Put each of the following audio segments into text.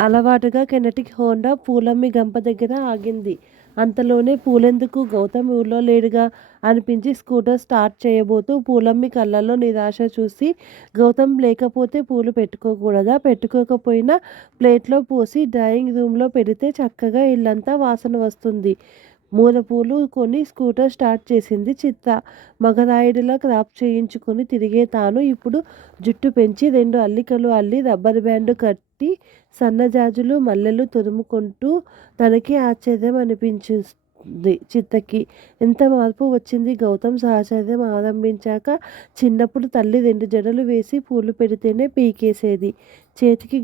అలవాటుగా kinetic Honda పూలమ్మి గంప దగ్గర ఆగింది. అంతలోనే పూలెందుకు గౌతమ్ ఊళ్ళో లేడుగా అనిపించి స్కూటర్ స్టార్ట్ చేయబోతూ పూలమ్మి కళ్ళల్లో నిరాశ చూసి, గౌతమ్ లేకపోతే పూలు పెట్టుకోకూడదా? పెట్టుకోకపోయినా ప్లేట్లో పోసి డ్రాయింగ్ రూంలో పెడితే చక్కగా ఇల్లంతా వాసన వస్తుంది. పూలు కొని స్కూటర్ స్టార్ట్ చేసింది చిత్ర. మగరాయుడిలా క్రాప్ చేయించుకుని తిరిగే తాను ఇప్పుడు జుట్టు పెంచి 2 అల్లికలు అల్లి రబ్బర్ బ్యాండ్ కట్టి సన్నజాజులు మల్లెలు తురుముకుంటూ తనకే ఆశ్చర్యం అనిపించింది చిత్తకి. ఎంత మార్పు వచ్చింది గౌతమ్ సహచర్యం ఆరంభించాక. చిన్నప్పుడు తల్లి 2 జడలు వేసి పూలు పెడితేనే పీకేసేది. చేతికి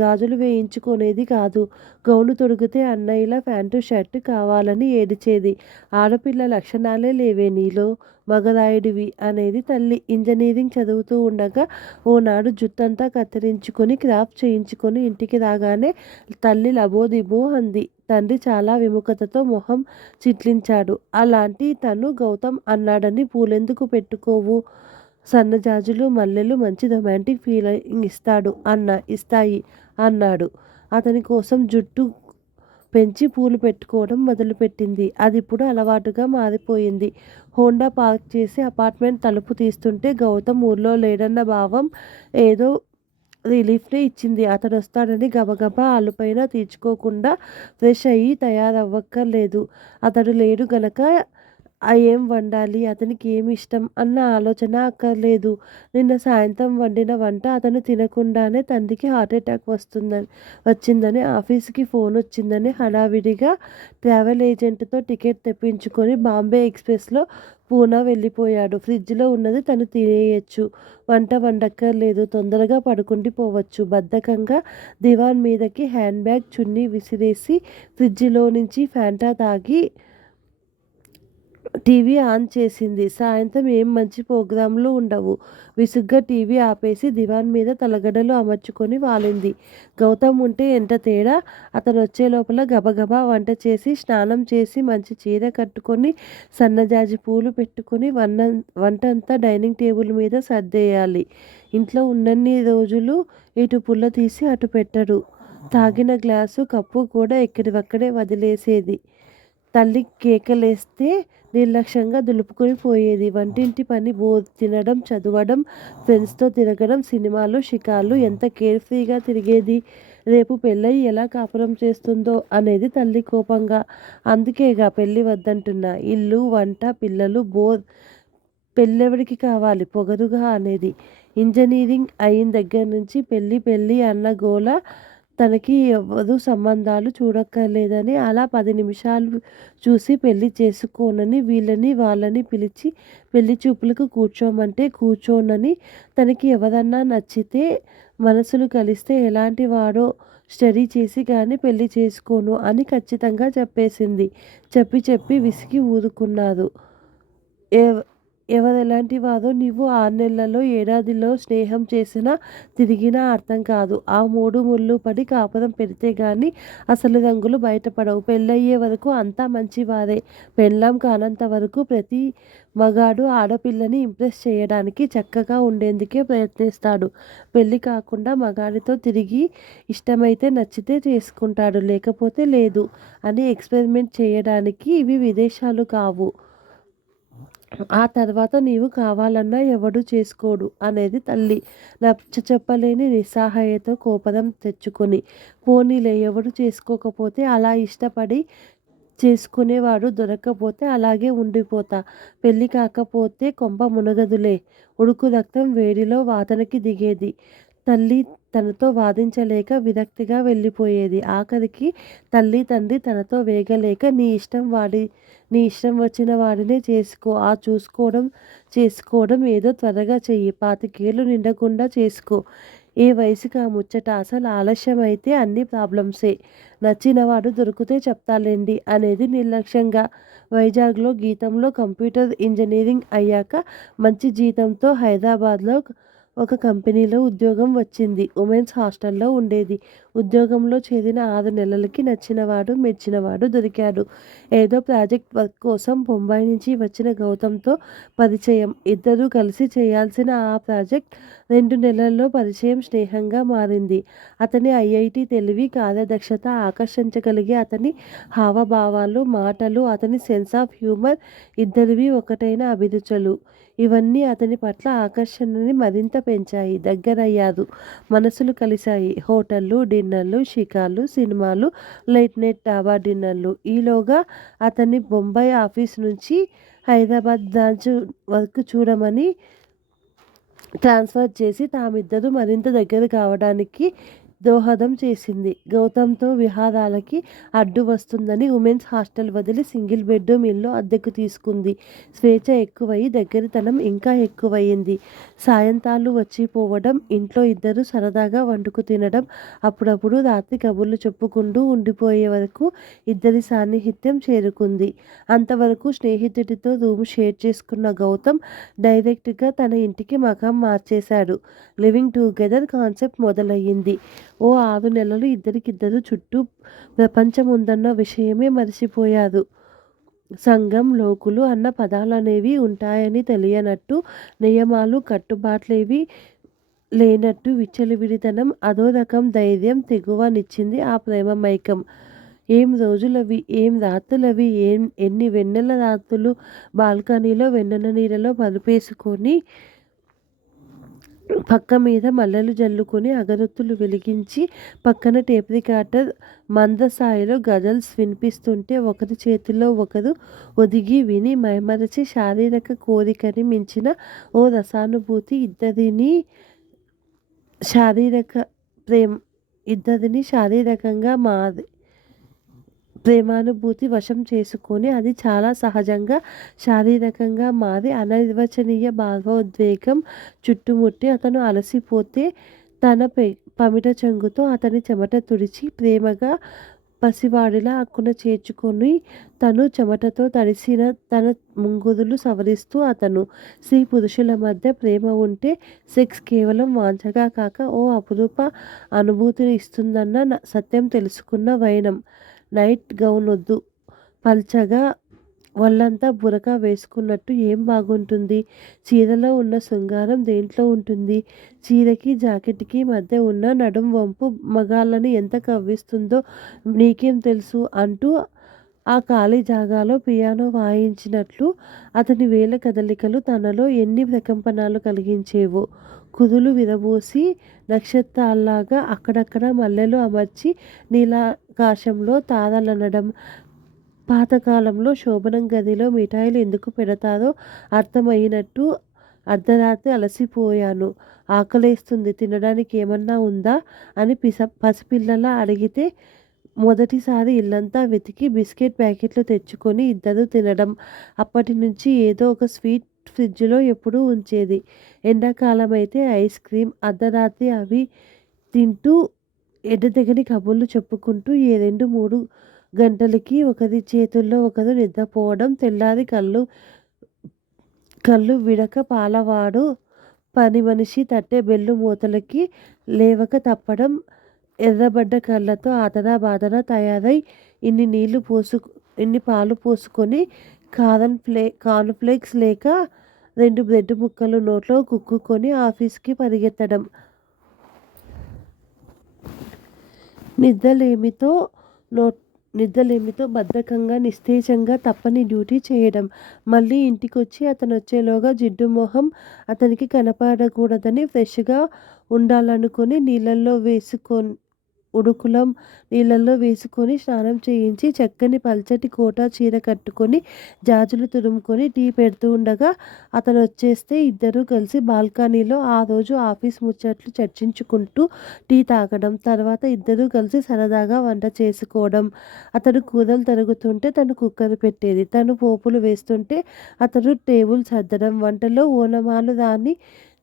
గాజులు వేయించుకునేది కాదు. గౌను తొడిగితే అన్నయ్యలా ప్యాంటు షర్టు కావాలని ఏడిచేది. ఆడపిల్ల లక్షణాలే లేవే నీలో, మగరాయుడివి అనేది తల్లి. ఇంజనీరింగ్ చదువుతూ ఉండగా ఓనాడు జుట్టంతా కత్తిరించుకుని క్రాప్ చేయించుకుని ఇంటికి రాగానే తల్లి లబోదిబో అంది. తండ్రి చాలా విముఖతతో మొహం చిట్లించాడు. అలాంటి తను గౌతమ్ అన్నాడని పూలెందుకు పెట్టుకోవు? సన్నజాజులు మల్లెలు మంచి రొమాంటిక్ ఫీలింగ్ ఇస్తాయి అన్నాడు. అతని కోసం జుట్టు పెంచి పూలు పెట్టుకోవడం మొదలుపెట్టింది. అదిప్పుడు అలవాటుగా మారిపోయింది. హోండా పార్క్ చేసి అపార్ట్మెంట్ తలుపు తీస్తుంటే గౌతమ్ ఊర్లో లేడన్న భావం ఏదో రిలీఫ్ని ఇచ్చింది. అతడొస్తాడని గబగబా అలుపైన తీర్చుకోకుండా ఫ్రెష్ అయ్యి తయారవ్వక్కర్లేదు. అతడు లేడు గనక ఏం వండాలి, అతనికి ఏమి ఇష్టం అన్న ఆలోచన అక్కర్లేదు. నిన్న సాయంత్రం వండిన వంట అతను తినకుండానే తండ్రికి హార్ట్అటాక్ వచ్చిందని, ఆఫీసుకి ఫోన్ వచ్చిందని హడావిడిగా ట్రావెల్ ఏజెంట్తో టికెట్ తెప్పించుకొని బాంబే ఎక్స్ప్రెస్లో పూనా వెళ్ళిపోయాడు. ఫ్రిడ్జ్లో ఉన్నది తను తినేయొచ్చు. వంట వండక్కర్లేదు. తొందరగా పడుకుండి పోవచ్చు. బద్ధకంగా దివాన్ మీదకి హ్యాండ్ బ్యాగ్ చున్నీ విసిరేసి ఫ్రిడ్జిలో నుంచి ఫ్యాంటా తాగి టీవీ ఆన్ చేసింది. సాయంత్రం ఏం మంచి ప్రోగ్రాంలు ఉండవు. విసుగ్గా టీవీ ఆపేసి దివాన్ మీద తలగడలు అమర్చుకొని వాలింది. గౌతమ్ ఉంటే ఎంత తేడా? అతనొచ్చే లోపల గబగబా వంట చేసి స్నానం చేసి మంచి చీర కట్టుకొని సన్నజాజి పూలు పెట్టుకుని వంటంతా డైనింగ్ టేబుల్ మీద సర్దేయాలి. ఇంట్లో ఉన్నన్ని రోజులు ఇటు పుల్ల తీసి అటు పెట్టడు. తాగిన గ్లాసు కప్పు కూడా ఎక్కడివక్కడే వదిలేసేది. తల్లి కేకలేస్తే నిర్లక్ష్యంగా దులుపుకొని పోయేది. వంటింటి పని బోర్. తినడం, చదవడం, ఫ్రెండ్స్తో తిరగడం, సినిమాలు, షికార్లు. ఎంత కేర్ ఫ్రీగా తిరిగేది. రేపు పెళ్ళయి ఎలా కాపురం చేస్తుందో అనేది తల్లి కోపంగా. అందుకేగా పెళ్ళి వద్దంటున్నా. ఇల్లు, వంట, పిల్లలు బోర్. పెళ్ళెవడికి కావాలి పొగరుగా అనేది. ఇంజనీరింగ్ అయిన దగ్గర నుంచి పెళ్ళి పెళ్ళి అన్న గోల. తనకి ఎవరు సంబంధాలు చూడక్కర్లేదని అలా 10 నిమిషాలు చూసి పెళ్ళి చేసుకోనని వీళ్ళని వాళ్ళని పిలిచి పెళ్లి చూపులకు కూర్చోమంటే కూర్చోనని, తనకి ఎవరన్నా నచ్చితే మనసులు కలిస్తే ఎలాంటి వాడో స్టడీ చేసి కానీ పెళ్లి చేసుకోను అని ఖచ్చితంగా చెప్పేసింది. చెప్పి విసిగి ఊరుకున్నారు. ఎవరెలాంటి వారో నీవు 6 నెలల్లో ఏడాదిలో స్నేహం చేసినా తిరిగినా అర్థం కాదు. ఆ 3 ముళ్ళు పడి కాపురం పెడితే గానీ అసలు రంగులు బయటపడవు. పెళ్ళయ్యే వరకు అంతా మంచివారే. పెళ్ళాం కానంత వరకు ప్రతి మగాడు ఆడపిల్లని ఇంప్రెస్ చేయడానికి, చక్కగా ఉండేందుకే ప్రయత్నిస్తాడు. పెళ్ళి కాకుండా మగాడితో తిరిగి ఇష్టమైతే నచ్చితే చేసుకుంటాడు, లేకపోతే లేదు అని ఎక్స్పెరిమెంట్ చేయడానికి ఇవి విదేశాలు కావు. ఆ తర్వాత నీవు కావాలన్నా ఎవడూ చేసుకోడు అనేది తల్లి. నచ్చచెప్పలేని నిస్సహాయత కోపం తెచ్చుకుని. పోనీలే ఎవడూ చేసుకోకపోతే అలా ఇష్టపడి చేసుకునేవాడు దొరక్కపోతే అలాగే ఉండిపోతా. పెళ్ళి కాకపోతే కొంప మునగదులే. ఉడుకు రక్తం వేడిలో వాతనకి దిగేది. తల్లి తనతో వాదించలేక విరక్తిగా వెళ్ళిపోయేది. ఆఖరికి తల్లి తండ్రి తనతో వేగలేక నీ ఇష్టం వచ్చిన వాడినే చేసుకో. ఆ చేసుకోవడం ఏదో త్వరగా చెయ్యి. 25 ఏళ్ళు నిండకుండా చేసుకో. ఏ వయసుకి ఆ ముచ్చట. అసలు ఆలస్యమైతే అన్ని ప్రాబ్లమ్సే. నచ్చినవాడు దొరికితే చెప్తాలేండి అనేది నిర్లక్ష్యంగా. వైజాగ్లో గీతంలో కంప్యూటర్ ఇంజనీరింగ్ అయ్యాక మంచి జీతంతో హైదరాబాద్లో ఒక కంపెనీలో ఉద్యోగం వచ్చింది. ఉమెన్స్ హాస్టల్లో ఉండేది. ఉద్యోగంలో చేరిన 6 నెలలకి నచ్చినవాడు, మెచ్చినవాడు దొరికాడు. ఏదో ప్రాజెక్ట్ వర్క్ కోసం బొంబాయి నుంచి వచ్చిన గౌతమ్‌తో పరిచయం. ఇద్దరూ కలిసి చేయాల్సిన ఆ ప్రాజెక్ట్ 2 నెలల్లో పరిచయం స్నేహంగా మారింది. అతని ఐఐటీ తెలివి, కార్యదక్షత, ఆకర్షించగలిగే అతని హావభావాలు, మాటలు, అతని సెన్స్ ఆఫ్ హ్యూమర్ ఇద్దరివి ఒకటైన అభిరుచులు. ఇవన్నీ అతని పట్ల ఆకర్షణని మరింత పెంచాయి. దగ్గరయ్యారు. మనసులు కలిశాయి. హోటళ్ళు, డిన్నర్లు, షికార్లు, సినిమాలు, లేట్ నైట్ డాబా డిన్నర్లు. ఈలోగా అతన్ని బొంబాయి ఆఫీస్ నుంచి హైదరాబాద్ బ్రాంచ్ వర్క్ చూడమని ట్రాన్స్ఫర్ చేసి తామిద్దరూ మరింత దగ్గర కావడానికి దోహదం చేసింది. గౌతమ్‌తో విహారాలకి అడ్డు వస్తుందని ఉమెన్స్ హాస్టల్ వదిలి సింగిల్ బెడ్రూమ్ ఇల్లు అద్దెకు తీసుకుంది. స్వేచ్ఛ ఎక్కువయి దగ్గరితనం ఇంకా ఎక్కువయింది. సాయంత్రాలు వచ్చిపోవడం, ఇంట్లో ఇద్దరూ సరదాగా వండుకు తినడం, అప్పుడప్పుడు రాత్రి కబుర్లు చెప్పుకుంటూ ఉండిపోయే వరకు ఇద్దరి సాన్నిహిత్యం చేరుకుంది. అంతవరకు స్నేహితుడితో రూమ్ షేర్ చేసుకున్న గౌతమ్ డైరెక్ట్‌గా తన ఇంటికి మకాం మార్చేశాడు. లివింగ్ టుగెదర్ కాన్సెప్ట్ మొదలయ్యింది. ఓ 6 నెలలు ఇద్దరికిద్దరు చుట్టూ ప్రపంచముందన్న విషయమే మరిచిపోయారు. సంఘం, లోకులు అన్న పదాలనేవి ఉంటాయని తెలియనట్టు, నియమాలు, కట్టుబాట్లేవీ లేనట్టు విచ్చలవిడితనం, అదో రకం ధైర్యం, తెగువనిచ్చింది ఆ ప్రేమమైకం. ఏం రోజులవి, ఏం రాత్రులవి, ఎన్ని వెన్నెల రాత్రులు బాల్కనీలో వెన్నెల నీడలో పరుపేసుకొని పక్క మీద మల్లెలు జల్లుకొని అగరొత్తులు వెలిగించి పక్కన టేప్ రికార్డర్ మందసాయిలో గజల్స్ వినిపిస్తుంటే ఒకరి చేతిలో ఒకరు ఒదిగి విని మైమరచి శారీరక కోరికని మించిన ఓ రసానుభూతి ఇద్దరిని శారీరకంగా ప్రేమానుభూతి వశం చేసుకొని అది చాలా సహజంగా శారీరకంగా మారి అనిర్వచనీయ భావోద్వేగం చుట్టుముట్టి అతను అలసిపోతే తన పమిట చెంగుతో అతని చెమట తుడిచి ప్రేమగా పసివాడిలా అక్కున చేర్చుకొని తను చెమటతో తడిసిన తన ముంగురులు సవరిస్తూ అతను. స్త్రీ పురుషుల మధ్య ప్రేమ ఉంటే సెక్స్ కేవలం వాంఛగా కాక ఓ అపురూప అనుభూతిని ఇస్తుందన్న సత్యం తెలుసుకున్న వైనం. నైట్ గౌనొద్దు, పల్చగా ఒళ్ళంతా బురకా వేసుకున్నట్టు ఏం బాగుంటుంది? చీరలో ఉన్న శృంగారం దేంట్లో ఉంటుంది? చీరకి జాకెట్కి మధ్య ఉన్న నడుం వంపు మగాళ్ళని ఎంత కవ్విస్తుందో నీకేం తెలుసు అంటూ ఆ ఖాళీ జాగాలో పియానో వాయించినట్లు అతని వేళ్ళ కదలికలు తనలో ఎన్ని ప్రకంపనలు కలిగించేవో. కుదులు విరబోసి నక్షత్రాల్లాగా అక్కడక్కడ మల్లెలు అమర్చి నీలాకాశంలో తారలనడం. పాతకాలంలో శోభనం గదిలో మిఠాయిలు ఎందుకు పెడతారో అర్థమయినట్టు అర్ధరాత్రి అలసిపోయాను, ఆకలేస్తుంది, తినడానికి ఏమన్నా ఉందా అని పసిపిల్లలా అడిగితే మొదటిసారి ఇల్లంతా వెతికి బిస్కెట్ ప్యాకెట్లు తెచ్చుకొని ఇద్దరూ తినడం. అప్పటినుంచి ఏదో ఒక స్వీట్ ఫ్రిడ్జ్లో ఎప్పుడూ ఉంచేది. ఎండాకాలమైతే ఐస్ క్రీం. అర్ధరాత్రి అవి తింటూ ఎడతెగని కబుర్లు చెప్పుకుంటూ 2-3 గంటలకి ఒకరి చేతుల్లో ఒకరు నిద్రపోవడం. తెల్లారి కళ్ళు విడక పాలవాడు పనిమనిషి తట్టే బెల్లు మోతలకి లేవక తప్పడం. ఎర్రబడ్డ కళ్ళతో ఆదరా తయారై ఇన్ని పాలు పోసుకొని కార్న్‌ఫ్లేక్స్ లేక 2 బ్రెడ్ ముక్కలు నోట్లో కుక్కుకొని ఆఫీసుకి పరిగెత్తడం. నిద్రలేమితో బద్ధకంగా నిస్తేజంగా తప్పని డ్యూటీ చేయడం. మళ్ళీ ఇంటికొచ్చి అతనొచ్చేలోగా జిడ్డు మొహం అతనికి కనపడకూడదని ఫ్రెష్‌గా ఉండాలనుకొని ఉడుకులం నీళ్ళల్లో వేసుకొని స్నానం చేయించి చక్కని పల్చటి కోటా చీర కట్టుకొని జాజులు తురుముకొని టీ పెడుతూ ఉండగా అతనొచ్చేస్తే ఇద్దరూ కలిసి బాల్కనీలో ఆ రోజు ఆఫీస్ ముచ్చట్లు చర్చించుకుంటూ టీ తాగడం. తర్వాత ఇద్దరూ కలిసి సరదాగా వంట చేసుకోవడం. అతడు కూరలు తరుగుతుంటే తను కుక్కర్ పెట్టేది. తను పోపులు వేస్తుంటే అతడు టేబుల్ సర్దడం. వంటలో ఓనమాలు రాని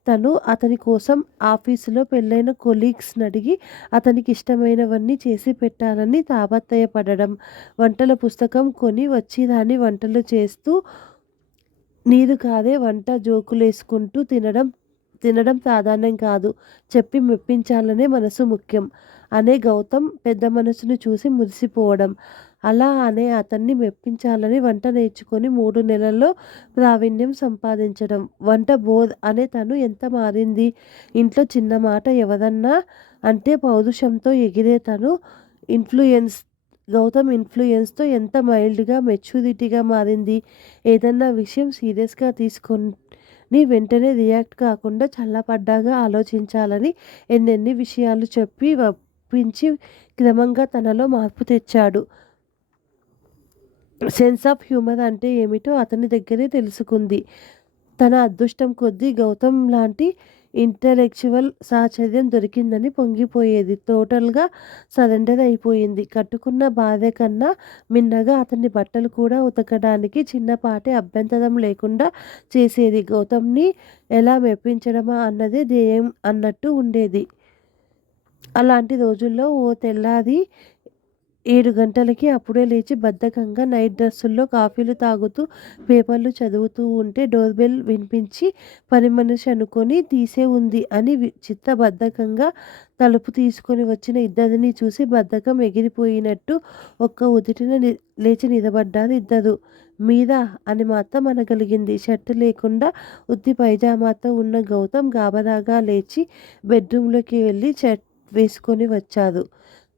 తను అతని కోసం ఆఫీసులో పెళ్ళైన కొలీగ్స్‌నడిగి అతనికి ఇష్టమైనవన్నీ చేసి పెట్టాలని తాపత్రయపడడం. వంటల పుస్తకం కొని వచ్చిరాని వంటలు చేస్తూ నీరు కారే వంట జోకులేసుకుంటూ తినడం. తినడం సాధారణం కాదు. చెప్పి మెప్పించాలనే మనసు ముఖ్యం అనే గౌతమ్ పెద్ద మనసుని చూసి మురిసిపోవడం. అలా అనే అతన్ని మెప్పించాలని వంట నేర్చుకొని 3 నెలల్లో ప్రావీణ్యం సంపాదించడం. వంట బోర్ అనే తను ఎంత మారింది. ఇంట్లో చిన్న మాట ఎవరన్నా అంటే పౌరుషంతో ఎగిరే తను ఇన్‌ఫ్లూయెన్స్ గౌతమ్ ఇన్‌ఫ్లూయెన్స్‌తో ఎంత మైల్డ్‌గా, మెచ్యూరిటీగా మారింది. ఏదన్నా విషయం సీరియస్‌గా తీసుకొని వెంటనే రియాక్ట్ కాకుండా చల్లపడ్డాగా ఆలోచించాలని ఎన్నెన్ని విషయాలు చెప్పి ఒప్పించి క్రమంగా తనలో మార్పు తెచ్చాడు. సెన్స్ ఆఫ్ హ్యూమర్ అంటే ఏమిటో అతని దగ్గరే తెలుసుకుంది. తన అదృష్టం కొద్దీ గౌతమ్ లాంటి ఇంటలెక్చువల్ సహచర్యం దొరికిందని పొంగిపోయేది. టోటల్‌గా సరెండర్ అయిపోయింది. కట్టుకున్న భార్య కన్నా మిన్నగా అతని బట్టలు కూడా ఉతకడానికి చిన్నపాటి అభ్యంతరం లేకుండా చేసేది. గౌతమ్‌ని ఎలా మెప్పించడమా అన్నదే ధ్యేయం అన్నట్టు ఉండేది. అలాంటి రోజుల్లో ఓ తెల్లారి 7 గంటలకి అప్పుడే లేచి బద్ధకంగా నైట్ డ్రెస్సుల్లో కాఫీలు తాగుతూ పేపర్లు చదువుతూ ఉంటే డోర్ బెల్ వినిపించి పనిమనిషి అనుకొని తీసే ఉంది అని చిత్తబద్ధకంగా తలుపు తీసుకొని వచ్చిన ఇద్దరిని చూసి బద్ధకం ఎగిరిపోయినట్టు ఒక్క ఉదుటిన లేచి నిలబడ్డారు ఇద్దరు. మీరా అని మాత్రం అనగలిగింది. షర్టు లేకుండా ఉత్తి పైజామాతో ఉన్న గౌతమ్ గాబరాగా లేచి బెడ్రూమ్లోకి వెళ్ళి షర్ట్ వేసుకొని వచ్చారు.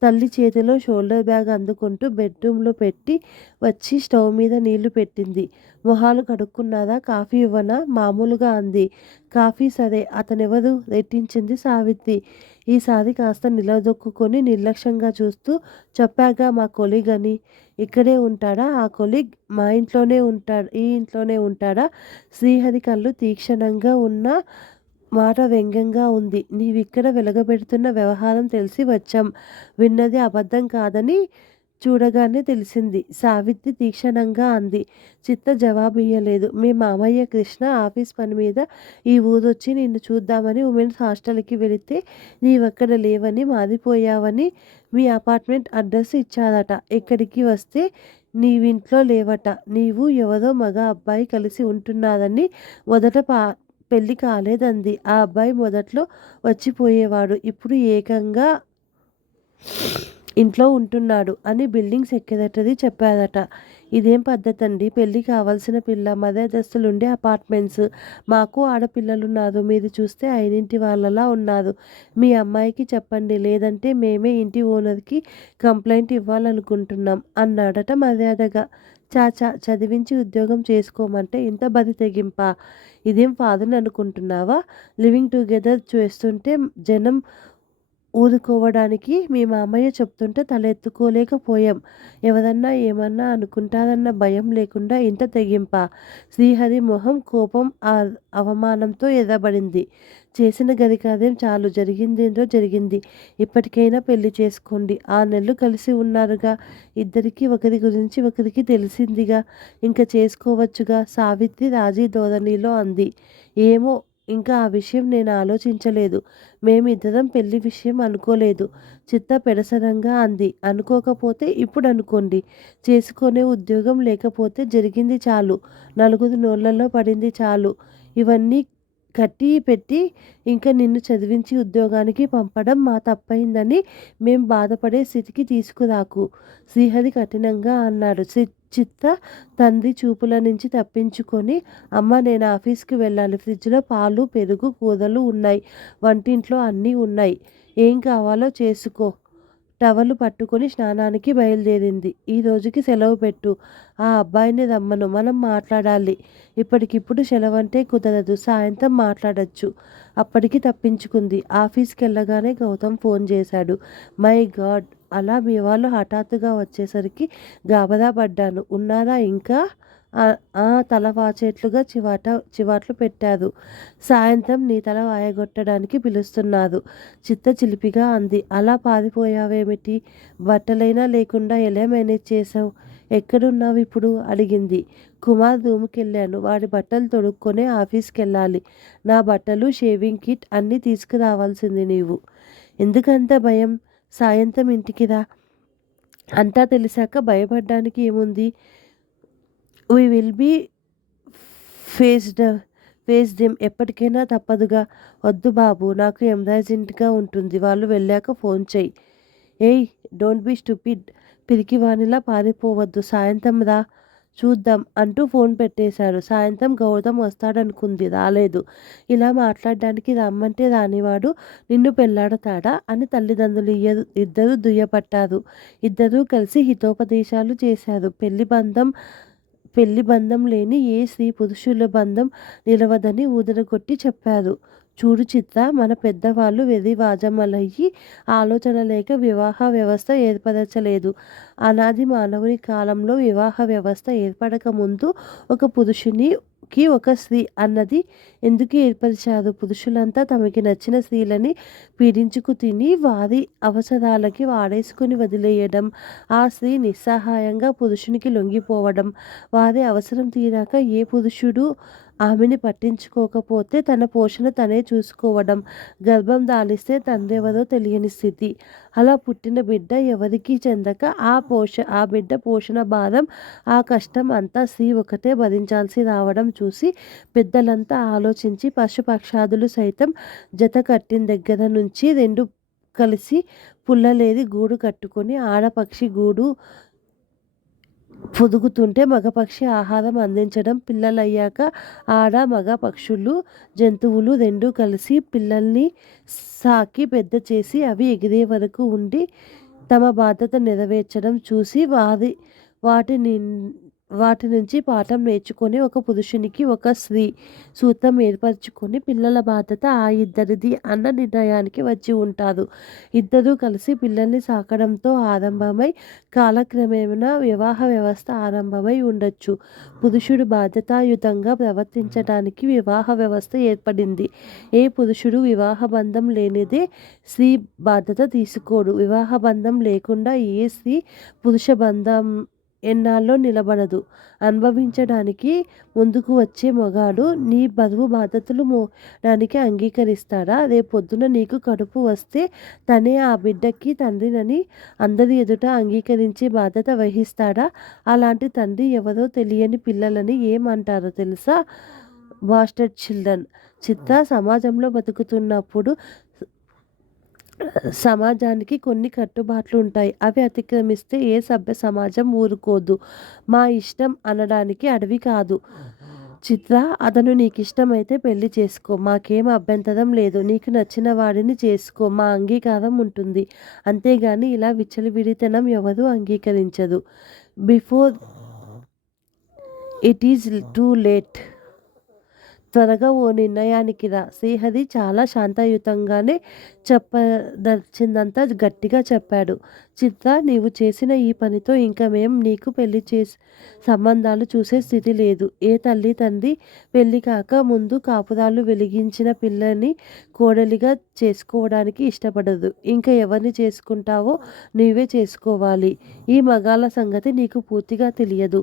తల్లి చేతిలో షోల్డర్ బ్యాగ్ అందుకుంటూ బెడ్రూమ్లో పెట్టి వచ్చి స్టవ్ మీద నీళ్లు పెట్టింది. మొహాలు కడుక్కున్నారా? కాఫీ ఇవ్వనా? మామూలుగా అంది. కాఫీ సరే. అతనెవరు? రెట్టించింది సావిత్రి. ఈసారి కాస్త నిలదొక్కుకొని నిర్లక్ష్యంగా చూస్తూ చెప్పాగా మా కొలీగ్ అని. ఇక్కడే ఉంటాడా ఆ కొలీగ్? మా ఇంట్లోనే ఉంటాడా? ఈ ఇంట్లోనే ఉంటాడా? శ్రీహరి కళ్ళు తీక్షణంగా ఉన్న మాట వ్యంగ్యంగా ఉంది. నీవిక్కడ వెలగబెడుతున్న వ్యవహారం తెలిసి వచ్చాం. విన్నది అబద్ధం కాదని చూడగానే తెలిసింది. సావిత్రి తీక్షణంగా అంది. చిత్త జవాబియ్యలేదు. మీ మామయ్య కృష్ణ ఆఫీస్ పని మీద ఈ ఊరొచ్చి నిన్ను చూద్దామని ఉమెన్స్ హాస్టల్కి వెళితే నీవక్కడ లేవని, మారిపోయావని మీ అపార్ట్మెంట్ అడ్రస్ ఇచ్చారట. ఇక్కడికి వస్తే నీవింట్లో లేవట. నీవు ఎవరో మగ అబ్బాయి కలిసి ఉంటున్నారని మొదట పెళ్లి కాలేదంది. ఆ అబ్బాయి మొదట్లో వచ్చిపోయేవాడు. ఇప్పుడు ఏకంగా ఇంట్లో ఉంటున్నాడు అని బిల్డింగ్ సెక్రటరీ చెప్పారట. ఇదేం పద్ధతండి? పెళ్లి కావాల్సిన పిల్ల, మర్యాదస్తులుండే అపార్ట్మెంట్స్. మాకు ఆడపిల్లలున్నారు. మీరు చూస్తే అయినింటి వాళ్ళలా ఉన్నారు. మీ అమ్మాయికి చెప్పండి. లేదంటే మేమే ఇంటి ఓనర్కి కంప్లైంట్ ఇవ్వాలనుకుంటున్నాం అన్నాడట మర్యాదగా. చాచా చదివించి ఉద్యోగం చేసుకోమంటే ఇంత బరి తెగింపా? ఇదేం ఫాదర్ని అనుకుంటున్నావా? లివింగ్ టుగెదర్ చేస్తుంటే జనం ఊరుకోవడానికి మీ మామయ్య చెప్తుంటే తలెత్తుకోలేకపోయాం. ఎవరన్నా ఏమన్నా అనుకుంటారన్న భయం లేకుండా ఇంత తెగింపా? శ్రీహరి మొహం కోపం అవమానంతో ఎర్రబడింది. చేసిన గదికార్యం చాలు. జరిగిందేంటో జరిగింది. ఇప్పటికైనా పెళ్లి చేసుకోండి. 6 నెలలు కలిసి ఉన్నారుగా. ఇద్దరికీ ఒకరి గురించి ఒకరికి తెలిసిందిగా. ఇంక చేసుకోవచ్చుగా సావిత్రి రాజీ ధోరణిలో అంది. ఏమో ఇంకా ఆ విషయం నేను ఆలోచించలేదు. మేమిద్దరం పెళ్లి విషయం అనుకోలేదు. చిత్త పెడసరంగా అంది. అనుకోకపోతే ఇప్పుడు అనుకోండి. చేసుకునే ఉద్యోగం లేకపోతే జరిగింది చాలు. నలుగురు నోళ్లలో పడింది చాలు. ఇవన్నీ కట్టి పెట్టి ఇంకా నిన్ను చదివించి ఉద్యోగానికి పంపడం మా తప్పయిందని మేం బాధపడే స్థితికి తీసుకురాకు శ్రీహరి కఠినంగా అన్నాడు. చిత్త తండ్రి చూపుల నుంచి తప్పించుకొని అమ్మ నేను ఆఫీస్కి వెళ్ళాలి. ఫ్రిడ్జ్లో పాలు, పెరుగు, కూరలు ఉన్నాయి. వంటింట్లో అన్నీ ఉన్నాయి. ఏం కావాలో చేసుకో. టవలు పట్టుకొని స్నానానికి బయలుదేరింది. ఈ రోజుకి సెలవు పెట్టు. ఆ అబ్బాయిని రమ్మను. మనం మాట్లాడాలి. ఇప్పటికిప్పుడు సెలవంటే కుదరదు. సాయంత్రం మాట్లాడొచ్చు. అప్పటికి తప్పించుకుంది. ఆఫీస్కెళ్ళగానే గౌతమ్ ఫోన్ చేశాడు. My God! అలా మీ వాళ్ళు హఠాత్తుగా వచ్చేసరికి గాబరా పడ్డాను. ఉన్నారా ఇంకా? తల వాచేట్లుగా చివాట్లు పెట్టారు. సాయంత్రం నీ తల వాయగొట్టడానికి పిలుస్తున్నారు. చిత్త చిలిపిగా అంది. అలా పారిపోయావేమిటి? బట్టలైనా లేకుండా ఎలా మేనేజ్ చేశావు? ఎక్కడున్నావు ఇప్పుడు? అడిగింది. కుమార్ రూముకెళ్ళాను. వాడి బట్టలు తొడుక్కొనే ఆఫీస్కెళ్ళాలి. నా బట్టలు, షేవింగ్ కిట్ అన్నీ తీసుకురావాల్సింది నీవు. ఎందుకంత భయం? సాయంత్రం ఇంటికి రా. అంతా తెలిసాక భయపడ్డానికి ఏముంది? We will be faced face them ఎప్పటికైనా తప్పదుగా. వద్దు బాబు, నాకు ఎమర్జెంట్గా ఉంటుంది. వాళ్ళు వెళ్ళాక ఫోన్ చెయ్యి. ఏయ్, డోంట్ బీ స్టూపిడ్. పిరికివానిలా పారిపోవద్దు. సాయంత్రం రా, చూద్దాం అంటూ ఫోన్ పెట్టేశాడు. సాయంత్రం గౌతమ్ వస్తాడనుకుంది, రాలేదు. ఇలా మాట్లాడడానికి రమ్మంటే రానివాడు నిన్ను పెళ్లాడతాడా అని తల్లిదండ్రులు ఇద్దరూ దుయ్యపట్టారు. ఇద్దరూ కలిసి హితోపదేశాలు చేశారు. పెళ్లి బంధం లేని ఏ స్త్రీ పురుషుల బంధం నిలవదని ఊదరగొట్టి చెప్పారు. చూడు చిత్ర, మన పెద్దవాళ్ళు వెర్రివాజమ్మలయ్యి ఆలోచన లేక వివాహ వ్యవస్థ ఏర్పరచలేదు. అనాది మానవుని కాలంలో వివాహ వ్యవస్థ ఏర్పడక ముందు ఒక పురుషునికి ఒక స్త్రీ అన్నది ఎందుకు ఏర్పరిచారు? పురుషులంతా తమకి నచ్చిన స్త్రీలని పీడించుకు తిని వారి అవసరాలకి వాడేసుకుని వదిలేయడం, ఆ స్త్రీ నిస్సహాయంగా పురుషునికి లొంగిపోవడం, వారి అవసరం తీరాక ఏ పురుషుడు ఆమెని పట్టించుకోకపోతే తన పోషణ తనే చూసుకోవడం, గర్భం దాలిస్తే తండ్రెవరో తెలియని స్థితి. అలా పుట్టిన బిడ్డ ఎవరికీ చెందక ఆ బిడ్డ పోషణ భారం, ఆ కష్టం అంతా స్త్రీ ఒకటే భరించాల్సి రావడం చూసి పెద్దలంతా ఆలోచించి పశుపక్షాదులు సైతం జత కట్టిన దగ్గర నుంచి రెండు కలిసి పుల్లలేని గూడు కట్టుకొని ఆడపక్షి గూడు పొదుగుతుంటే మగపక్షి ఆహారం అందించడం, పిల్లలయ్యాక ఆడ మగ పక్షులు జంతువులు రెండూ కలిసి పిల్లల్ని సాకి పెద్ద చేసి అవి ఎగిరే వరకు ఉండి తమ బాధ్యత నెరవేర్చడం చూసి వాటి నుంచి పాఠం నేర్చుకొని ఒక పురుషునికి ఒక స్త్రీ సూత్రం ఏర్పరచుకొని పిల్లల బాధ్యత ఆ ఇద్దరిది అన్న నిర్ణయానికి వచ్చి ఉంటారు. ఇద్దరూ కలిసి పిల్లల్ని సాకడంతో ఆరంభమై కాలక్రమేణా వివాహ వ్యవస్థ ఆరంభమై ఉండొచ్చు. పురుషుడు బాధ్యతాయుతంగా ప్రవర్తించడానికి వివాహ వ్యవస్థ ఏర్పడింది. ఏ పురుషుడు వివాహ బంధం లేనిదే స్త్రీ బాధ్యత తీసుకోడు. వివాహ బంధం లేకుండా ఏ స్త్రీ పురుష బంధం ఎన్నాళ్ళో నిలబడదు. అనుభవించడానికి ముందుకు వచ్చే మొగాడు నీ బరువు బాధ్యతలు మోయడానికి అంగీకరిస్తాడా? రేపొద్దున నీకు కడుపు వస్తే తనే ఆ బిడ్డకి తండ్రినని అందరి ఎదుట అంగీకరించే బాధ్యత వహిస్తాడా? అలాంటి తండ్రి ఎవరో తెలియని పిల్లలని ఏమంటారో తెలుసా? Bastard children. చిత్ర, సమాజంలో బతుకుతున్నప్పుడు సమాజానికి కొన్ని కట్టుబాట్లు ఉంటాయి. అవి అతిక్రమిస్తే ఏ సభ్య సమాజం ఊరుకోదు. మా ఇష్టం అనడానికి అడవి కాదు. చిత్ర, అతను నీకిష్టమైతే పెళ్లి చేసుకో. మాకేం అభ్యంతరం లేదు. నీకు నచ్చిన వాడిని చేసుకో. మా అంగీకారం ఉంటుంది. అంతేగాని ఇలా విచ్చలవిడితనం ఎవరూ అంగీకరించరు. Before it is too late. త్వరగా ఓ నిర్ణయానికి రా. శ్రీహరి చాలా శాంతయుతంగానే చెప్పదలిచిందంతా గట్టిగా చెప్పాడు. చిత్ర, నీవు చేసిన ఈ పనితో ఇంక మేం నీకు పెళ్లి సంబంధాలు చూసే స్థితి లేదు. ఏ తల్లి తండ్రి పెళ్లి కాక ముందు కాపురాలు వెలిగించిన పిల్లని కోడలిగా చేసుకోవడానికి ఇష్టపడదు. ఇంక ఎవరిని చేసుకుంటావో నీవే చేసుకోవాలి. ఈ మగాళ్ళ సంగతి నీకు పూర్తిగా తెలియదు.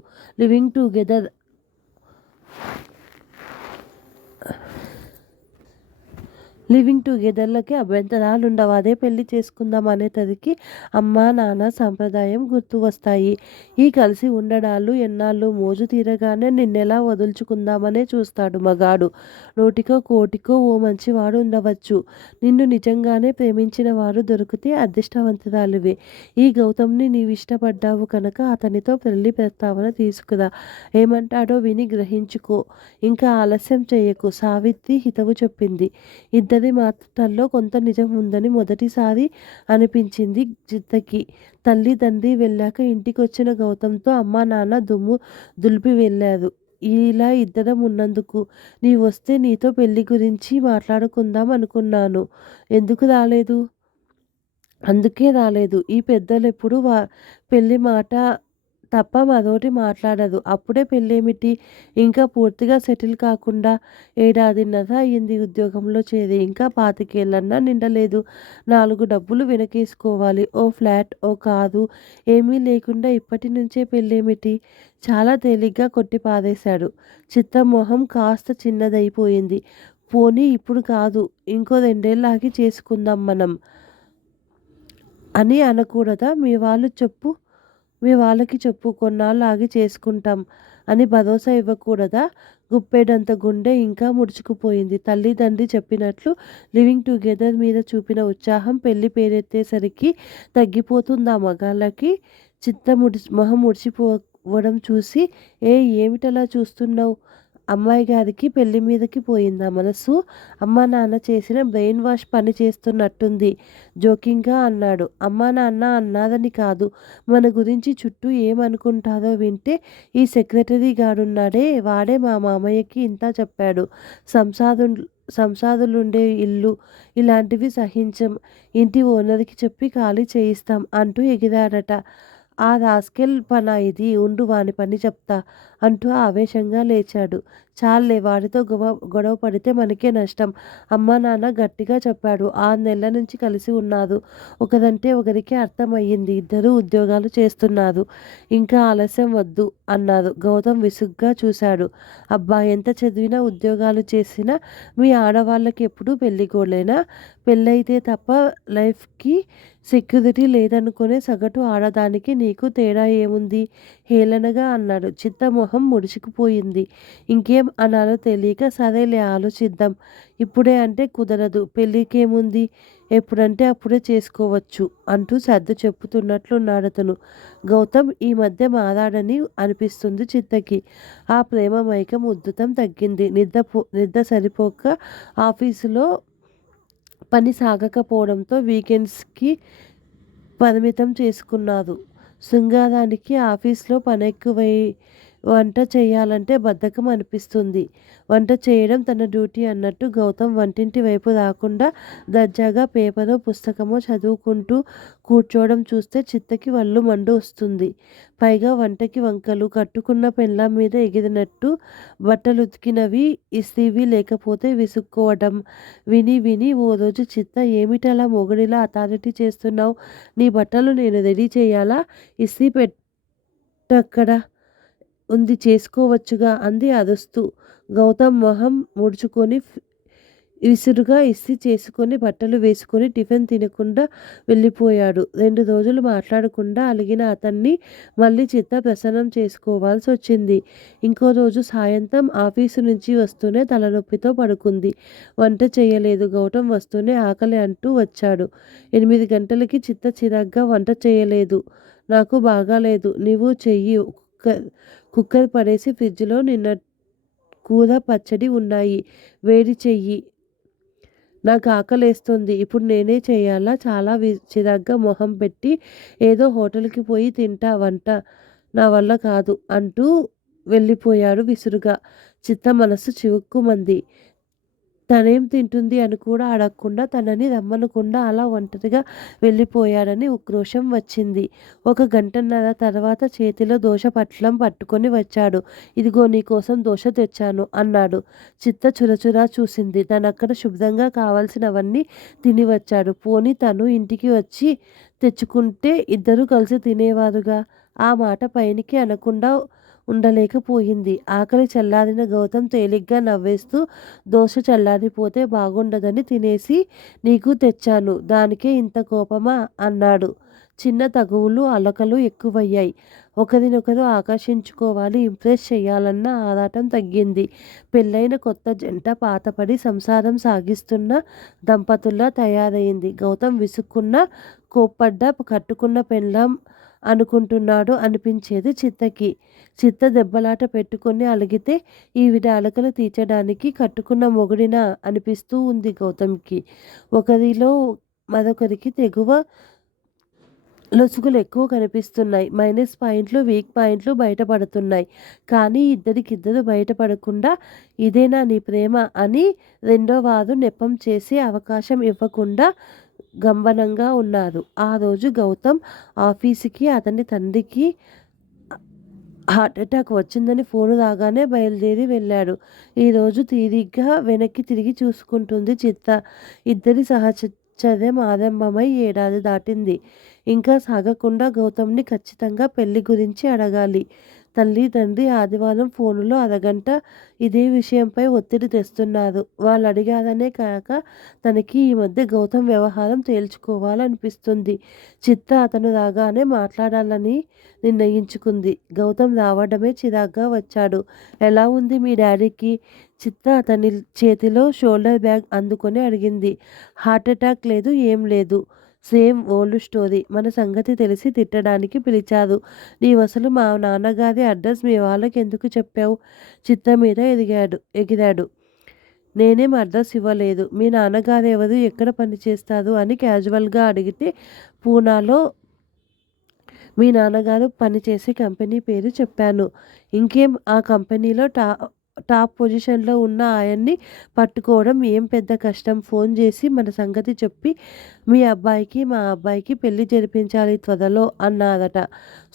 లివింగ్ టుగెదర్లకి అభ్యంతరాలుండవు. అదే పెళ్లి చేసుకుందాం అనేసరికి అమ్మా నాన్న సంప్రదాయం గుర్తు వస్తాయి. ఈ కలిసి ఉండడాలు ఎన్నాళ్ళు మోజు తీరగానే నిన్నెలా వదుల్చుకుందామనే చూస్తాడు మగాడు. నూటికో కోటికో ఓ మంచివాడు ఉండవచ్చు. నిన్ను నిజంగానే ప్రేమించిన వారు దొరికితే అదృష్టవంతురాలివే. ఈ గౌతమ్ని నీవిష్టపడ్డావు కనుక అతనితో పెళ్లి ప్రస్తావన తీసుకురా. ఏమంటాడో విని గ్రహించుకో. ఇంకా ఆలస్యం చెయ్యకు. సావిత్రి హితవు చెప్పింది. ఇద్దరి మాటల్లో కొంత నిజం ఉందని మొదటిసారి అనిపించింది చిత్రకి. తల్లి తండ్రి వెళ్ళాక ఇంటికొచ్చిన గౌతంతో అమ్మా నాన్న దుమ్ము దులిపి వెళ్ళారు. ఇలా ఇద్దరం ఉన్నందుకు నీవొస్తే నీతో పెళ్లి గురించి మాట్లాడుకుందాం అనుకున్నాను. ఎందుకు రాలేదు? అందుకే రాలేదు. ఈ పెద్దలెప్పుడు పెళ్లి మాట తప్ప మరోటి మాట్లాడదు. అప్పుడే పెళ్ళేమిటి? ఇంకా పూర్తిగా సెటిల్ కాకుండా 1.5 ఏళ్ల అయింది ఉద్యోగంలో చేరి. ఇంకా 25 నిండలేదు. 4 డబ్బులు వెనకేసుకోవాలి. ఓ ఫ్లాట్, ఓ కారు ఏమీ లేకుండా ఇప్పటి నుంచే పెళ్ళేమిటి? చాలా తేలిగ్గా కొట్టిపారేశాడు. చిత్రమొహం కాస్త చిన్నదైపోయింది. పోనీ ఇప్పుడు కాదు, ఇంకో 2 ఏళ్ళు ఆగి చేసుకుందాం మనం అని అనకూడదా? మీ వాళ్ళు చెప్పు. మీ వాళ్ళకి చెప్పు, కొన్నాళ్ళు ఆగి చేసుకుంటాం అని భరోసా ఇవ్వకూడదా? గుప్పెడంత గుండె ఇంకా ముడుచుకుపోయింది. తల్లిదండ్రి చెప్పినట్లు లివింగ్ టుగెదర్ మీద చూపిన ఉత్సాహం పెళ్లి పేరెత్తేసరికి తగ్గిపోతుందా మగాళ్ళకి? మొహం ముడిచిపోవడం చూసి, ఏమిటలా చూస్తున్నావు? అమ్మాయి గారికి పెళ్లి మీదకి పోయిందా మనసు? అమ్మా నాన్న చేసిన బ్రెయిన్ వాష్ పని చేస్తున్నట్టుంది జోకింగ్గా అన్నాడు. అమ్మా నాన్న అన్నాదని కాదు, మన గురించి చుట్టూ ఏమనుకుంటారో వింటే. ఈ సెక్రటరీ గాడున్నాడే, వాడే మా మామయ్యకి ఇంతా చెప్పాడు. సంసారు సంసారులుండే ఇల్లు ఇలాంటివి సహించం, ఇంటి ఓనర్కి చెప్పి ఖాళీ చేయిస్తాం అంటూ ఎగిరాడట. ఆ రాస్కెల్ పనా ఇది? ఉండు వాని పని చెప్తా అంటూ ఆవేశంగా లేచాడు. చాల్లే, వాడితో గొడవ పడితే మనకే నష్టం. అమ్మా నాన్న గట్టిగా చెప్పాడు. 6 నెలల నుంచి కలిసి ఉన్నారు. ఒకరంటే ఒకరికి అర్థమయ్యింది. ఇద్దరూ ఉద్యోగాలు చేస్తున్నారు. ఇంకా ఆలస్యం వద్దు అన్నారు. గౌతమ్ విసుగ్గా చూశాడు. అబ్బా, ఎంత చదివినా ఉద్యోగాలు చేసినా మీ ఆడవాళ్ళకి ఎప్పుడూ పెళ్ళిగోలేనా? పెళ్ళయితే తప్ప లైఫ్కి సెక్యూరిటీ లేదనుకునే సగటు ఆడదానికి నీకు తేడా ఏముంది? హేళనగా అన్నాడు. చిత్తమొహం ముడుచుకుపోయింది. ఇంకేం అనాలో తెలియక సరేలే ఆలోచిద్దాం. ఇప్పుడే అంటే కుదరదు. పెళ్ళికేముంది, ఎప్పుడంటే అప్పుడే చేసుకోవచ్చు అంటూ సర్ది చెప్పుతున్నట్లున్నాడతను. గౌతమ్ ఈ మధ్య మారాడని అనిపిస్తుంది చిత్తకి. ఆ ప్రేమ మైకం ఉద్ధృతం తగ్గింది. నిద్ర సరిపోక ఆఫీసులో పని సాగకపోవడంతో వీకెండ్స్కి పరిమితం చేసుకున్నారు. శృంగారానికి ఆఫీస్లో పనెక్కువై వంట చేయాలంటే బద్ధకం అనిపిస్తుంది. వంట చేయడం తన డ్యూటీ అన్నట్టు గౌతమ్ వంటింటి వైపు రాకుండా దర్జాగా పేపరో పుస్తకమో చదువుకుంటూ కూర్చోవడం చూస్తే చిత్తకి వళ్ళు మండు వస్తుంది. పైగా వంటకి వంకలు, కట్టుకున్న పెళ్ళాం మీద ఎగిరినట్టు బట్టలు ఉతికినవి ఇస్త్రీవి లేకపోతే విసుక్కోవడం విని విని ఓ రోజు చిత్త, ఏమిటలా మొగుడిలా అథారిటీ చేస్తున్నావు? నీ బట్టలు నేను రెడీ చేయాలా? ఇస్త్రీ పెట్టక్కడ ఉంది, చేసుకోవచ్చుగా అంది అరుస్తూ. గౌతమ్ మొహం ముడుచుకొని విసురుగా ఇస్త్రీ చేసుకొని బట్టలు వేసుకొని టిఫిన్ తినకుండా వెళ్ళిపోయాడు. 2 రోజులు మాట్లాడకుండా అలిగిన అతన్ని మళ్ళీ చిత్త ప్రసన్నం చేసుకోవాల్సి వచ్చింది. ఇంకో రోజు సాయంత్రం ఆఫీసు నుంచి వస్తూనే తలనొప్పితో పడుకుంది. వంట చేయలేదు. గౌతమ్ వస్తూనే ఆకలి అంటూ వచ్చాడు. 8 గంటలకి చిత్త చిరాగ్గా, వంట చేయలేదు, నాకు బాగాలేదు, నువ్వు చెయ్యి. కుక్కర్ పడేసి ఫ్రిడ్జ్లో నిన్న కూర పచ్చడి ఉన్నాయి, వేడి చెయ్యి. నాకు ఆకలేస్తోంది, ఇప్పుడు నేనే చేయాలా? చాలా చిరాగ్గా మొహం పెట్టి, ఏదో హోటల్కి పోయి తింటా, వంట నా వల్ల కాదు అంటూ వెళ్ళిపోయాడు విసురుగా. చిత్త మనసు చివుక్కుమంది. తనేం తింటుంది అని కూడా అడగకుండా, తనని రమ్మనకుండా అలా ఒంటరిగా వెళ్ళిపోయాడని ఉక్రోషం వచ్చింది. 1 గంటన్నర తర్వాత చేతిలో దోశ పట్లం పట్టుకొని వచ్చాడు. ఇదిగో నీకోసం దోశ తెచ్చాను అన్నాడు. చిత్త చురచురా చూసింది. తనక్కడ శుభ్రంగా కావాల్సినవన్నీ తిని వచ్చాడు. పోనీ తను ఇంటికి వచ్చి తెచ్చుకుంటే ఇద్దరూ కలిసి తినేవారుగా. ఆ మాట పైనికి అనకుండా ఉండలేకపోయింది. ఆకలి చల్లారిన గౌతమ్ తేలిగ్గా నవ్వేస్తూ, దోశ చల్లారిపోతే బాగుండదని తినేసి నీకు తెచ్చాను, దానికే ఇంత కోపమా అన్నాడు. చిన్న తగువులు, అలకలు ఎక్కువయ్యాయి. ఒకరినొకరు ఆకర్షించుకోవాలి, ఇంప్రెస్ చేయాలన్న ఆరాటం తగ్గింది. పెళ్ళైన కొత్త జంట పాతపడి సంసారం సాగిస్తున్న దంపతుల్లా తయారైంది. గౌతమ్ విసుక్కున్నా, కోప్పడ్డా కట్టుకున్న పెళ్ళాం అనుకుంటున్నాడు అనిపించేది చిత్తకి. చిత్త దెబ్బలాట పెట్టుకొని అలిగితే ఈవిడ అలకలు తీర్చడానికి కట్టుకున్న మొగుడినా అనిపిస్తూ ఉంది గౌతమ్కి. ఒకరిలో మరొకరికి తెగువ లొసుగులు ఎక్కువ కనిపిస్తున్నాయి. మైనస్ పాయింట్లు, వీక్ పాయింట్లు బయటపడుతున్నాయి. కానీ ఇద్దరికిద్దరు బయటపడకుండా ఇదేనా నీ ప్రేమ అని రెండో వారు నెపం చేసే అవకాశం ఇవ్వకుండా గంభనంగా ఉన్నారు. ఆ రోజు గౌతమ్ ఆఫీసుకి అతని తండ్రికి హార్ట్అటాక్ వచ్చిందని ఫోను రాగానే బయలుదేరి వెళ్ళాడు. ఈరోజు తీరిగ్గా వెనక్కి తిరిగి చూసుకుంటుంది చిత్త. ఇద్దరి సహచర్యం ఆరంభమై 1 ఏడాది దాటింది. ఇంకా సాగకుండా గౌతమ్ని ఖచ్చితంగా పెళ్లి గురించి అడగాలి. తల్లి తండ్రి ఆదివారం ఫోనులో అరగంట ఇదే విషయంపై ఒత్తిడి తెస్తున్నారు. వాళ్ళు అడిగారనే కాక తనకి ఈ మధ్య గౌతమ్ వ్యవహారం తేల్చుకోవాలనిపిస్తుంది. చిత్త అతను రాగానే మాట్లాడాలని నిర్ణయించుకుంది. గౌతమ్ రావడమే చిరాగ్గా వచ్చాడు. ఎలా ఉంది మీ డాడీకి? చిత్త అతని చేతిలో షోల్డర్ బ్యాగ్ అందుకొని అడిగింది. హార్ట్అటాక్ లేదు, ఏం లేదు. Same old story. మన సంగతి తెలిసి తిట్టడానికి పిలిచారు. నీవసలు మా నాన్నగారి అడ్రస్ మీ వాళ్ళకి ఎందుకు చెప్పావు? చిత్త మీద ఎగిరాడు. నేనేం అడ్రస్ ఇవ్వలేదు. మీ నాన్నగారు ఎవరు, ఎక్కడ పనిచేస్తారు అని క్యాజువల్గా అడిగితే పూనాలో మీ నాన్నగారు పనిచేసే కంపెనీ పేరు చెప్పాను. ఇంకేం, ఆ కంపెనీలో టాప్ పొజిషన్లో ఉన్న ఆయన్ని పట్టుకోవడం ఏం పెద్ద కష్టం. ఫోన్ చేసి మన సంగతి చెప్పి మీ అబ్బాయికి మా అబ్బాయికి పెళ్లి జరిపించాలి త్వరలో అన్నారట.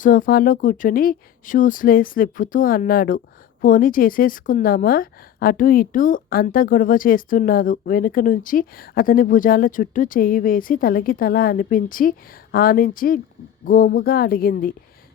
సోఫాలో కూర్చొని షూస్ లేస్ లిప్పుతూ అన్నాడు. పోనీ చేసేసుకుందామా? అటు ఇటు అంత గొడవ చేస్తున్నారు. వెనుక నుంచి అతని భుజాల చుట్టూ చెయ్యి వేసి తలకి తల అనిపించి ఆనించి గోముగా అడిగింది.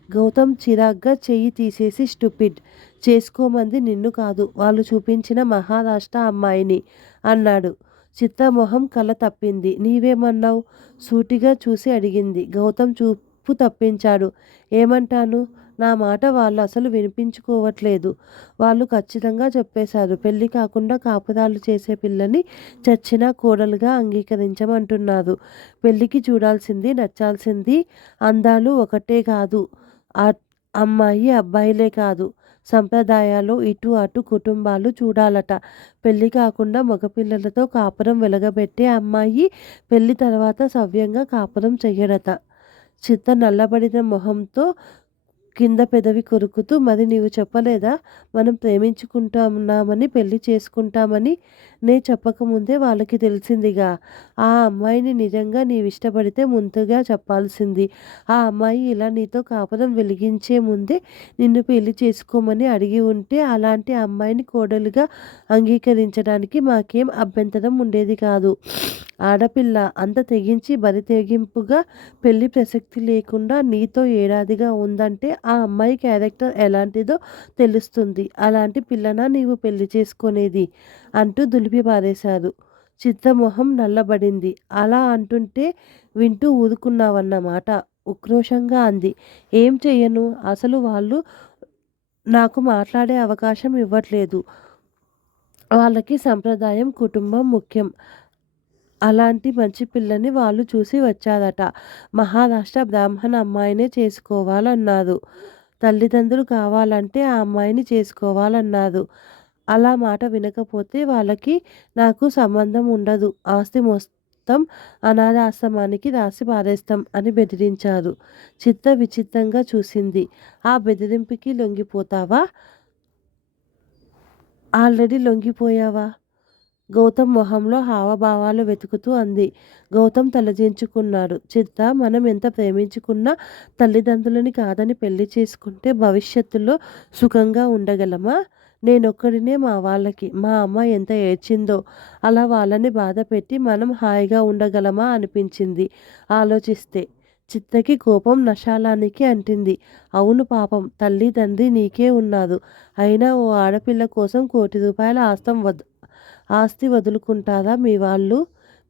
గౌతమ్ చిరాగ్గా చెయ్యి తీసేసి స్టూపిడ్. చేసుకోమంది నిన్ను కాదు, వాళ్ళు చూపించిన మహారాష్ట్ర అమ్మాయిని అన్నాడు. చిత్రమొహం కల తప్పింది. నీవేమన్నావు? సూటిగా చూసి అడిగింది. గౌతమ్ చూపు తప్పించాడు. ఏమంటాను? నా మాట వాళ్ళు అసలు వినిపించుకోవట్లేదు. వాళ్ళు ఖచ్చితంగా చెప్పేశారు. పెళ్లి కాకుండా కాపురాలు చేసే పిల్లని చచ్చినా కోడలుగా అంగీకరించమంటున్నారు. పెళ్లికి చూడాల్సింది, నచ్చాల్సింది అందాలు ఒకటే కాదు, అమ్మాయి అబ్బాయిలే కాదు, సంప్రదాయాలు ఇటు అటు కుటుంబాలు చూడాలట. పెళ్లి కాకుండా మగపిల్లలతో కాపురం వెలగబెట్టే అమ్మాయి పెళ్లి తర్వాత సవ్యంగా కాపురం చెయ్యడట. చిత్త నల్లబడిన మొహంతో కింద పెదవి కొరుకుతూ, మరి నీవు చెప్పలేదా మనం ప్రేమించుకుంటున్నామని, పెళ్లి చేసుకుంటామని? నే చెప్పకముందే వాళ్ళకి తెలిసిందిగా. ఆ అమ్మాయిని నిజంగా నీవిష్టపడితే ముందుగా చెప్పాల్సింది. ఆ అమ్మాయి ఇలా నీతో కాపురం వెలిగించే ముందే నిన్ను పెళ్లి చేసుకోమని అడిగి ఉంటే అలాంటి అమ్మాయిని కోడలుగా అంగీకరించడానికి మాకేం అభ్యంతరం ఉండేది కాదు. ఆడపిల్ల అంత తెగించి బరి తెగింపుగా పెళ్లి ప్రసక్తి లేకుండా నీతో ఏడాదిగా ఉందంటే ఆ అమ్మాయి క్యారెక్టర్ ఎలాంటిదో తెలుస్తుంది. అలాంటి పిల్లనా నీవు పెళ్లి చేసుకునేది అంటూ దులిపి పారేశారు. చిత్రమొహం నల్లబడింది. అలా అంటుంటే వింటూ ఊరుకున్నావన్నమాట? ఉక్రోషంగా అంది. ఏం చెయ్యను? అసలు వాళ్ళు నాకు మాట్లాడే అవకాశం ఇవ్వట్లేదు. వాళ్ళకి సంప్రదాయం, కుటుంబం ముఖ్యం. అలాంటి మంచి పిల్లని వాళ్ళు చూసి వచ్చారట. మహారాష్ట్ర బ్రాహ్మణ అమ్మాయినే చేసుకోవాలన్నారు. తల్లిదండ్రులు కావాలంటే ఆ అమ్మాయిని చేసుకోవాలన్నారు. అలా మాట వినకపోతే వాళ్ళకి నాకు సంబంధం ఉండదు, ఆస్తి మొత్తం అనాథాశ్రమానికి రాసి పారేస్తాం అని బెదిరించారు. చిత్త విచిత్రంగా చూసింది. ఆ బెదిరింపుకి లొంగిపోతావా? ఆల్రెడీ లొంగిపోయావా? గౌతమ్ మొహంలో హావభావాలు వెతుకుతూ అంది. గౌతమ్ తలదించుకున్నాడు. చిత్త, మనం ఎంత ప్రేమించుకున్నా తల్లిదండ్రులని కాదని పెళ్లి చేసుకుంటే భవిష్యత్తులో సుఖంగా ఉండగలమా? నేనొక్కడినే మా వాళ్ళకి. మా అమ్మ ఎంత ఏడ్చిందో. అలా వాళ్ళని బాధపెట్టి మనం హాయిగా ఉండగలమా అనిపించింది ఆలోచిస్తే. చిత్తకి కోపం నషాలానికి అంటింది. అవును పాపం, తల్లి తండ్రి నీకే ఉన్నారు. అయినా ఓ ఆడపిల్ల కోసం ₹1,00,00,000 ఆస్తి వదులుకుంటారా మీ వాళ్ళు,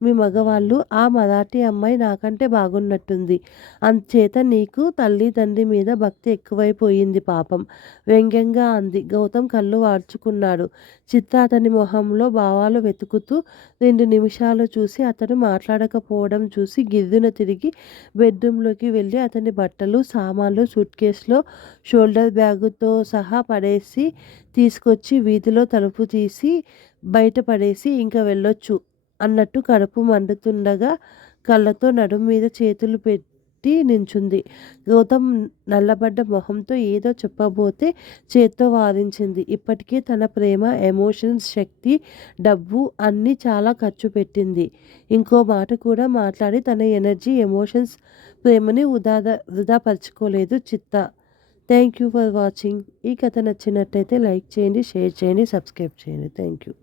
మీ మగవాళ్ళు? ఆ మరాఠీ అమ్మాయి నాకంటే బాగున్నట్టుంది. అంచేత నీకు తల్లి తండ్రి మీద భక్తి ఎక్కువైపోయింది పాపం వ్యంగ్యంగా అంది. గౌతమ్ కళ్ళు వార్చుకున్నాడు. చిత్త అతని మొహంలో భావాలు వెతుకుతూ 2 నిమిషాలు చూసి అతను మాట్లాడకపోవడం చూసి గిర్రున తిరిగి బెడ్రూమ్లోకి వెళ్ళి అతని బట్టలు, సామాన్లు సూట్ కేసులో షోల్డర్ బ్యాగుతో సహా పడేసి తీసుకొచ్చి వీధిలో తలుపు తీసి బయట పడేసి ఇంక వెళ్ళొచ్చు అన్నట్టు కడుపు మండుతుండగా కళ్ళతో నడుం మీద చేతులు పెట్టి నించుంది. గౌతమ్ నల్లబడ్డ మొహంతో ఏదో చెప్పబోతే చేత్తో వారించింది. ఇప్పటికే తన ప్రేమ, ఎమోషన్స్, శక్తి, డబ్బు అన్నీ చాలా ఖర్చు పెట్టింది. ఇంకో మాట కూడా మాట్లాడి తన ఎనర్జీ, ఎమోషన్స్, ప్రేమని వృధాపరచుకోలేదు చిత్త. Thank you for watching. ఈ కథ నచ్చినట్టయితే లైక్ చేయండి, షేర్ చేయండి, సబ్స్క్రైబ్ చేయండి. Thank you.